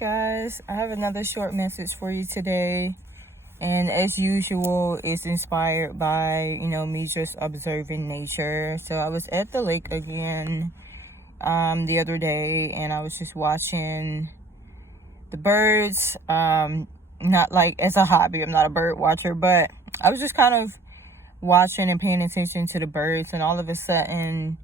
guys, I have another short message for you today, and as usual it's inspired by me just observing nature. So I was at the lake again the other day, and I was just watching the birds, not like as a hobby. I'm not a bird watcher, but I was just kind of watching and paying attention to the birds, and all of a sudden,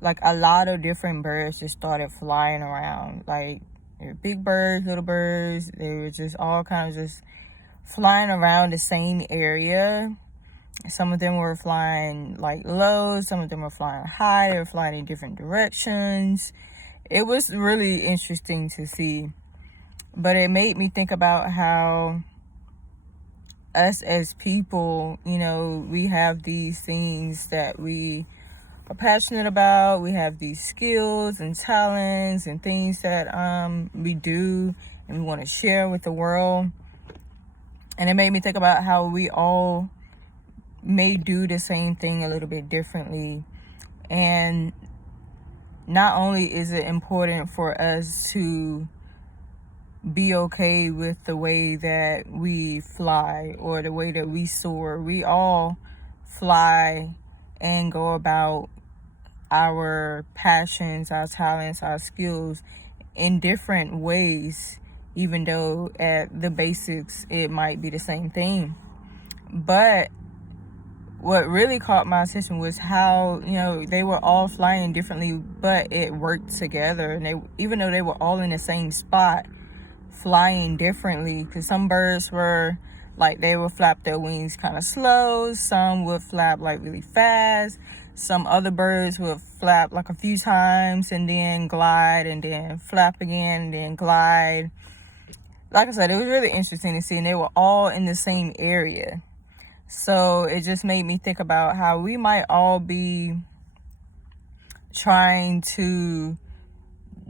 like, a lot of different birds just started flying around. Like, they were big birds, little birds. They were just all kind of just flying around the same area. Some of them were flying like low, some of them were flying high. They were flying in different directions. It was really interesting to see, but it made me think about how us as people, we have these things that we are passionate about. We have these skills and talents and things that we do and we want to share with the world. And it made me think about how we all may do the same thing a little bit differently. And not only is it important for us to be okay with the way that we fly or the way that we soar. We all fly and go about our passions, our talents, our skills in different ways, even though at the basics it might be the same thing. But what really caught my attention was how they were all flying differently, but it worked together. And even though they were all in the same spot, flying differently, because some birds were like, they would flap their wings kind of slow, some would flap like really fast, some other birds would flap like a few times and then glide and then flap again and then glide. Like I said, it was really interesting to see, and they were all in the same area. So it just made me think about how we might all be trying to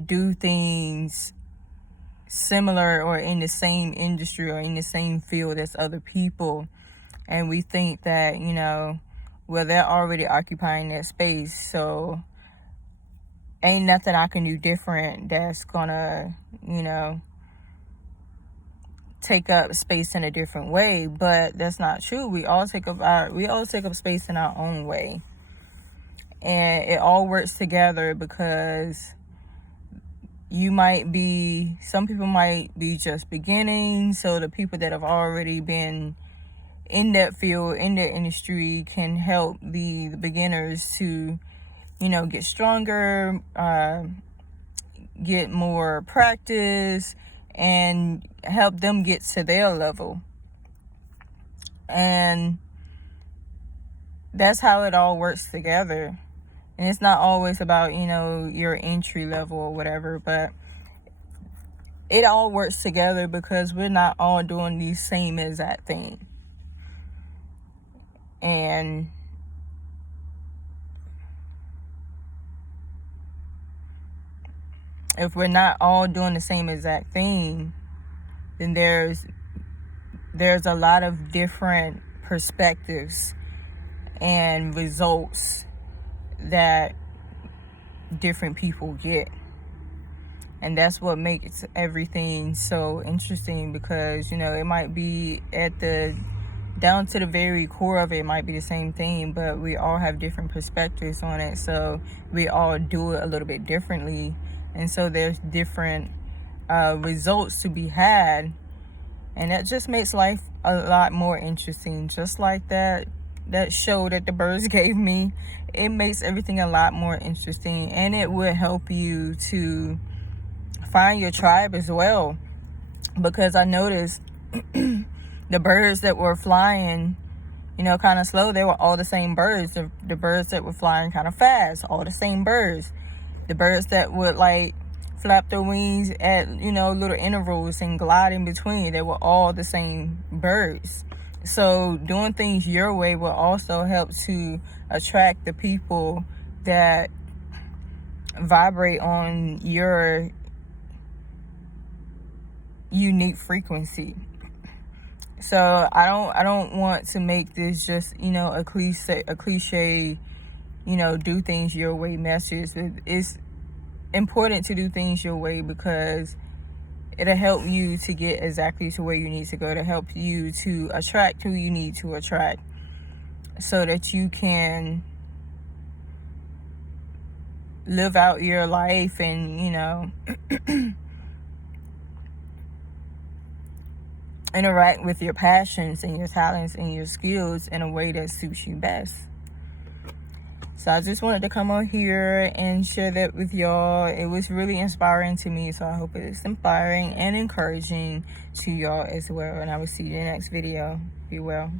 do things similar or in the same industry or in the same field as other people, and we think that well, they're already occupying that space, so ain't nothing I can do different that's gonna take up space in a different way. But that's not true. We all take up space in our own way, and it all works together, because some people might be just beginning, so the people that have already been in that field, in that industry, can help the beginners to, get stronger, get more practice, and help them get to their level. And that's how it all works together. And it's not always about, your entry level or whatever, but it all works together because we're not all doing the same exact thing. And if we're not all doing the same exact thing, then there's a lot of different perspectives and results that different people get. And that's what makes everything so interesting, because it might be down to the very core of it might be the same thing, but we all have different perspectives on it, so we all do it a little bit differently, and so there's different results to be had, and that just makes life a lot more interesting. Just like that show that the birds gave me, it makes everything a lot more interesting, and it would help you to find your tribe as well, because I noticed the birds that were flying, kind of slow, they were all the same birds. The birds that were flying kind of fast, all the same birds. The birds that would like flap their wings at, little intervals and glide in between, they were all the same birds. So doing things your way will also help to attract the people that vibrate on your unique frequency. So I don't want to make this just, a cliche, do things your way message. It's important to do things your way, because it'll help you to get exactly to where you need to go, to help you to attract who you need to attract, so that you can live out your life and, you know, interact with your passions and your talents and your skills in a way that suits you best. So I just wanted to come on here and share that with y'all. It was really inspiring to me, so I hope it's inspiring and encouraging to y'all as well. And I will see you in the next video. Be well.